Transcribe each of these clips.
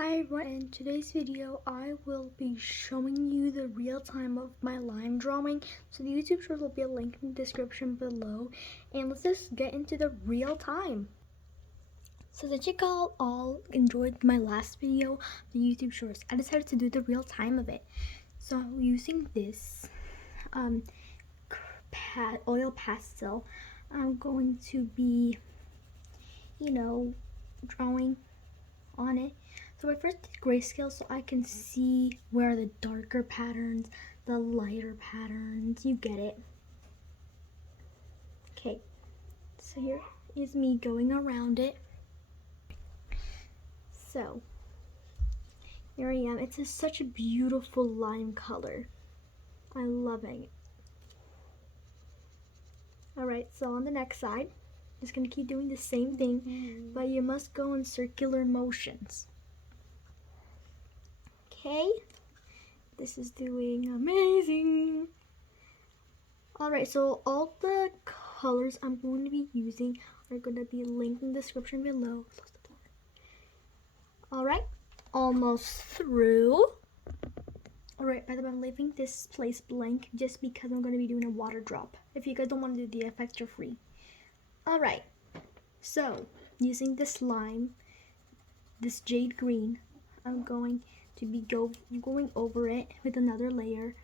Hi everyone, in today's video I will be showing you the real time of my line drawing. So the YouTube short will be a link in the description below, and let's just get into the real time. So that you all enjoyed my last video, the YouTube shorts, I decided to do the real time of it. So using this oil pastel, I'm going to be, drawing on it. So I first did grayscale so I can see where the darker patterns, the lighter patterns, you get it. Okay, so here is me going around it. So here I am. It's such a beautiful lime color. I'm loving it. Alright, so on the next side, just gonna keep doing the same thing, but you must go in circular motions. Okay, this is doing amazing. Alright, so all the colors I'm going to be using are going to be linked in the description below. Alright, almost through. Alright, by the way, I'm leaving this place blank just because I'm going to be doing a water drop. If you guys don't want to do the effect, you're free. Alright, so using this lime, this jade green, I'm going to be going over it with another layer.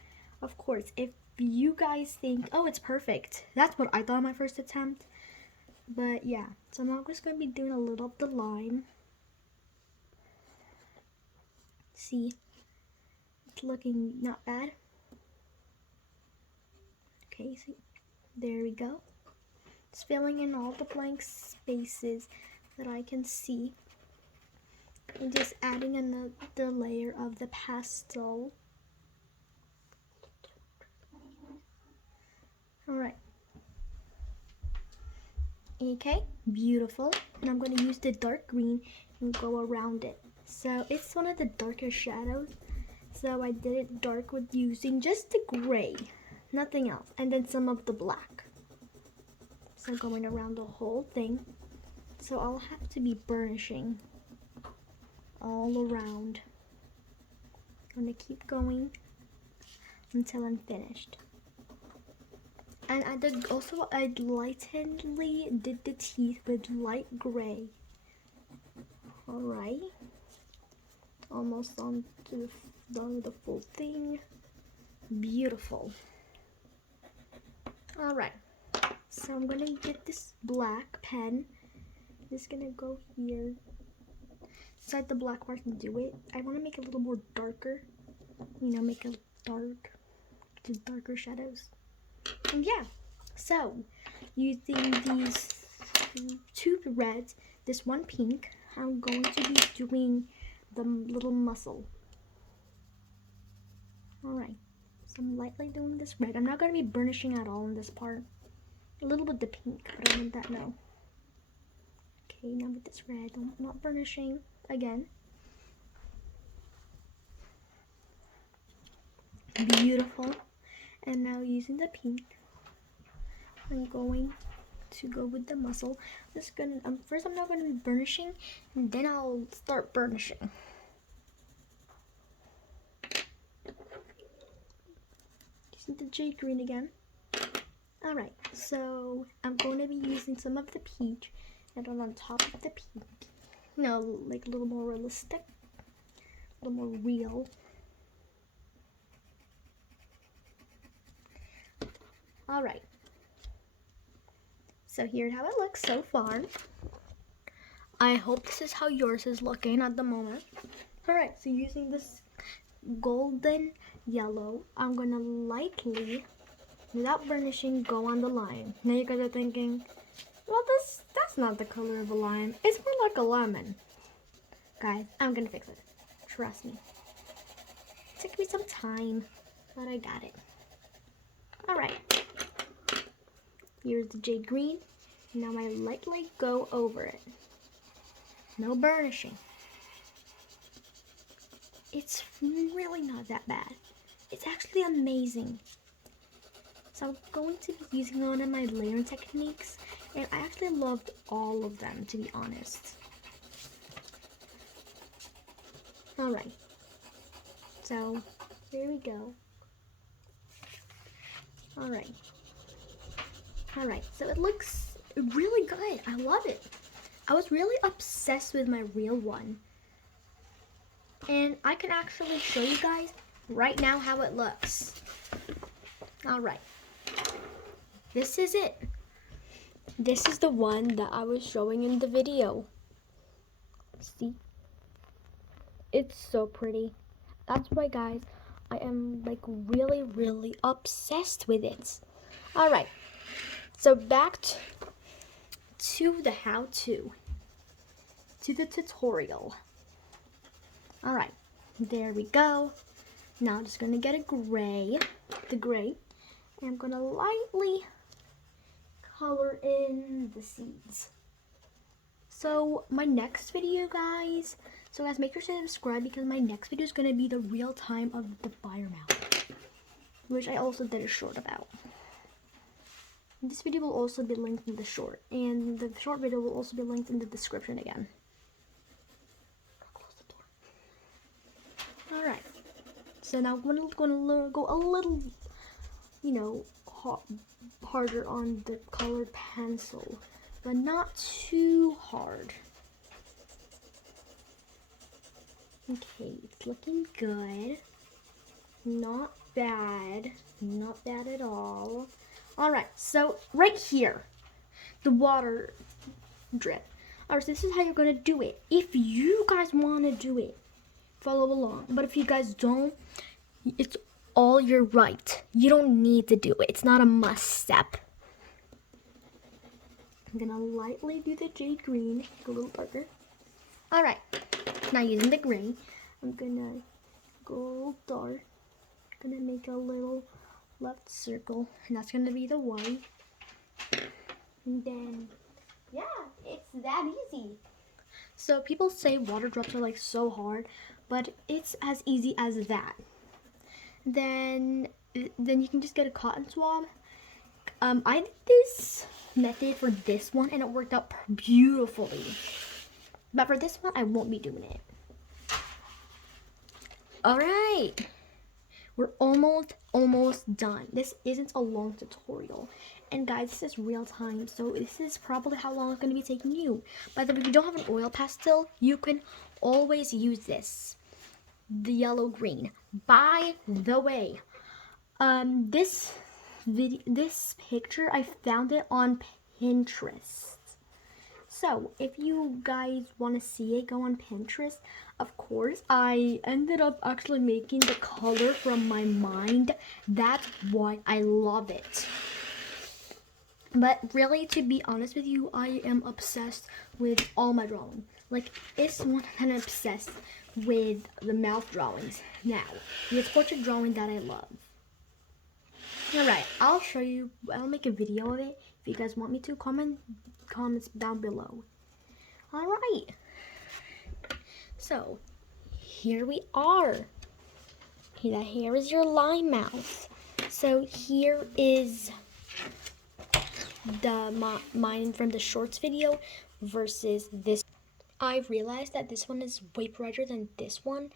Of course, if you guys think, oh, it's perfect, that's what I thought on my first attempt. But yeah, so I'm just going to be doing a little of the lime. See, it's looking not bad. Okay, see, there we go. Just filling in all the blank spaces that I can see. And just adding another layer of the pastel. Alright. Okay, beautiful. And I'm going to use the dark green and go around it. So it's one of the darker shadows. So I did it dark with using just the gray, nothing else. And then some of the black. So going around the whole thing. So I'll have to be burnishing all around. I'm going to keep going until I'm finished. And I lightly did the teeth with light gray. Alright. Almost done with the full thing. Beautiful. Alright. So I'm gonna get this black pen. Just gonna go here. Inside the black part and do it. I wanna make it a little more darker. Make it just darker shadows. And yeah, so using these two reds, this one pink, I'm going to be doing the little muscle. Alright, so I'm lightly doing this red. I'm not going to be burnishing at all in this part. A little bit the pink, but I want that now. Okay, now with this red, I'm not burnishing again. Beautiful. And now using the pink, I'm going to go with the muscle. First I'm not going to be burnishing, and then I'll start burnishing. Using the jade green again. Alright, so I'm going to be using some of the peach and on top of the pink. Like a little more realistic, a little more real. Alright. So here's how it looks so far. I hope this is how yours is looking at the moment. Alright, so using this golden yellow, I'm gonna lightly, without burnishing, go on the lime. Now you guys are thinking, well, that's not the color of a lime. It's more like a lemon. Guys, I'm gonna fix it. Trust me. It took me some time, but I got it. Alright. Here's the jade green. Now I lightly go over it. No burnishing. It's really not that bad. It's actually amazing. So I'm going to be using one of my layering techniques, and I actually loved all of them, to be honest. Alright. So, here we go. Alright. Alright, so it looks really good. I love it. I was really obsessed with my real one. And I can actually show you guys right now how it looks. Alright. This is it. This is the one that I was showing in the video. See? It's so pretty. That's why, guys, I am like really obsessed with it. Alright. So back to the how-to. To the tutorial. Alright. There we go. Now I'm just going to get the gray. And I'm going to lightly color in the seeds. So my next video, guys. So guys, make sure to subscribe because my next video is going to be the real time of the fire mouth, which I also did a short about. This video will also be linked in the short, and the short video will also be linked in the description again. Alright, so now I'm going to go a little, harder on the colored pencil, but not too hard. Okay, it's looking good. Not bad. Not bad at all. Alright, so right here, the water drip. Alright, so this is how you're going to do it. If you guys want to do it, follow along. But if you guys don't, it's all your right. You don't need to do it. It's not a must step. I'm going to lightly do the jade green, a little darker. Alright, now using the gray, I'm going to go dark. I'm going to make a little left circle, and that's going to be the white. And then, yeah, it's that easy. So people say water drops are like so hard, but it's as easy as that. Then you can just get a cotton swab. I did this method for this one, and it worked out beautifully. But for this one, I won't be doing it. Alright. We're almost done. This isn't a long tutorial. And guys, this is real time, so this is probably how long it's going to be taking you. By the way, if you don't have an oil pastel, you can always use this. The yellow green. By the way, this picture, I found it on Pinterest. So, if you guys want to see it, go on Pinterest. Of course, I ended up actually making the color from my mind. That's why I love it. But really, to be honest with you, I am obsessed with all my drawing. Like, it's 100% obsessed with the mouth drawings. Now, the portrait drawing that I love. Alright, I'll show you, I'll make a video of it. If you guys want me to, comments down below. Alright, so here we are. Here is your line mouth. So here is mine from the shorts video versus this. I've realized that this one is way brighter than this one.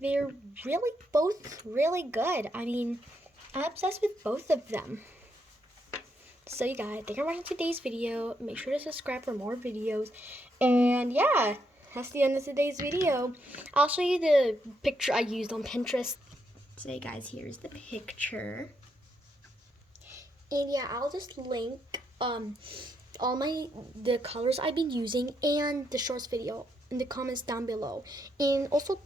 They're really both really good. I mean, I'm obsessed with both of them. So you guys, thank you for watching today's video. Make sure to subscribe for more videos. And yeah, that's the end of today's video. I'll show you the picture I used on Pinterest. So you guys, here's the picture. And yeah, I'll just link all the colors I've been using and the shorts video in the comments down below, and also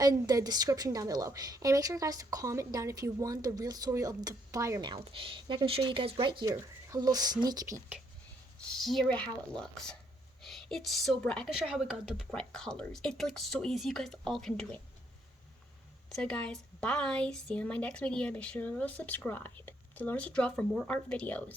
in the description down below. And make sure you guys to comment down if you want the real story of the fire mouth. And I can show you guys right here a little sneak peek. Here is how it looks. It's so bright. I can show how we got the bright colors. It's like so easy. You guys all can do it. So guys, bye. See you in my next video. Make sure to subscribe to learn to draw for more art videos.